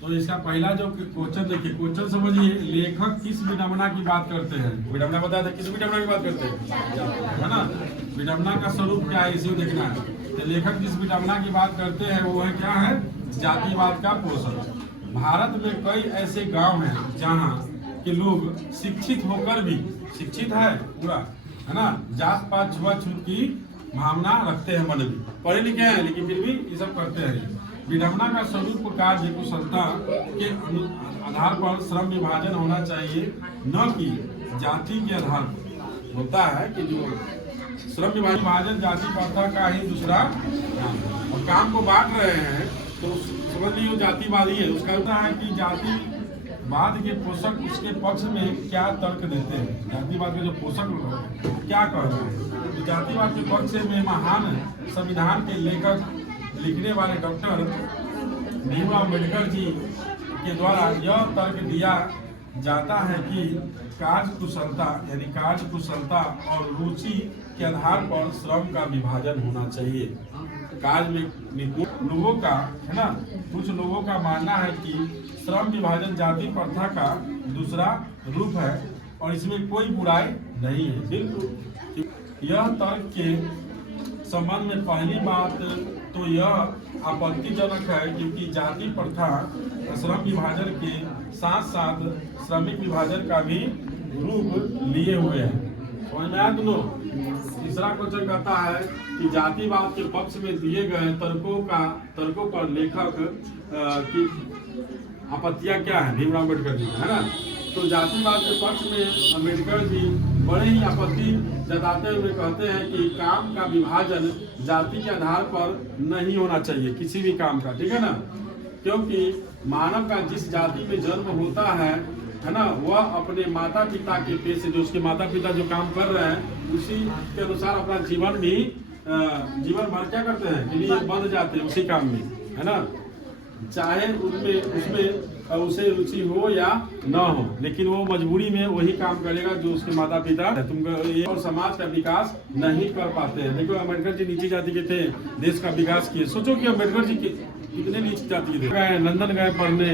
तो इसका पहला जो क्वेश्चन देखिए, क्वेश्चन समझिए, लेखक किस विडंबना की बात करते हैं? विडंबना बता दे, किस विडंबना की बात करते हैं, है ना? विडंबना का स्वरूप क्या है, इसे देखना है। तो लेखक जिस विडंबना की बात करते हैं वो है क्या है? जातिवाद का पोषण। भारत में कई ऐसे गांव हैं जहां के लोग शिक्षित होकर भी, शिक्षित है पूरा, है ना, जात पात छुआछूत की भावना रखते हैं, मन में पढ़े लिखे हैं लेकिन फिर भी ये सब करते हैं। विडंबना का स्वरूप कार्य कुशलता के आधार पर श्रम विभाजन होना चाहिए, न कि जाति के आधार पर। होता है कि जो श्रम विभाजन जाति प्रथा का ही दूसरा और काम को बांट रहे हैं, तो समझ लीजिए जातिवादी है। उसका होता है कि जातिवाद के पोषक उसके पक्ष में क्या तर्क देते हैं, जातिवाद के जो पोषक क्या कह रहे हैं। तो जातिवाद के पक्ष में महान संविधान के लेखक, लिखने वाले डॉक्टर भीमराव अम्बेडकर जी के द्वारा यह तर्क दिया जाता है कि कार्य कुशलता यानी कार्य कुशलता और रुचि के आधार पर श्रम का विभाजन होना चाहिए। कार्य में निपुण लोगों का, है ना, कुछ लोगों का मानना है कि श्रम विभाजन जाति प्रथा का दूसरा रूप है और इसमें कोई बुराई नहीं है। बिल्कुल, यह तर्क के संबंध में पहली बात तो यह आपत्तिजनक है क्योंकि जाति प्रथा श्रम विभाजन के साथ साथ श्रमिक विभाजन का भी रूप लिए हुए हैं। समझ में आया तुम लोग? तीसरा क्वेश्चन कहता है कि जातिवाद के पक्ष में दिए गए तर्कों पर लेखक की आपत्तियां क्या है? भीमराव अम्बेडकर जी, है ना। तो जातिवाद के पक्ष में अम्बेडकर जी बड़े ही आपत्ति जताते हुए कहते हैं कि काम का विभाजन जाति के आधार पर नहीं होना चाहिए, किसी भी काम का, ठीक है ना, क्योंकि मानव का जिस जाति में जन्म होता है ना, वह अपने माता पिता के पेट से, जो उसके माता पिता जो काम कर रहे हैं उसी के अनुसार अपना जीवन भी जीवन भर क्या करते हैं, लिए बंध जाते हैं उसी काम में, है ना, चाहे उसमें उसे रुचि हो या न हो, लेकिन वो मजबूरी में वही काम करेगा जो उसके माता पिता तुमको, और समाज का विकास नहीं कर पाते हैं। देखो अम्बेडकर जी नीची जाति के थे, देश का विकास किए। सोचो कि अम्बेडकर जी कितने नीची जाति के थे। लंदन गए पढ़ने,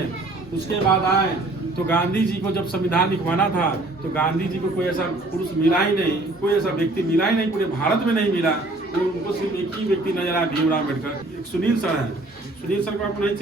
उसके बाद आए तो गांधी जी को जब संविधान लिखवाना था तो गांधी जी को कोई ऐसा पुरुष मिला ही नहीं, कोई ऐसा व्यक्ति मिला ही नहीं, पूरे भारत में नहीं मिला। तो उनको सिर्फ एक ही व्यक्ति नजर आया, भीमराव अम्बेडकर। सुनील सर है, सुनील सर को आप नहीं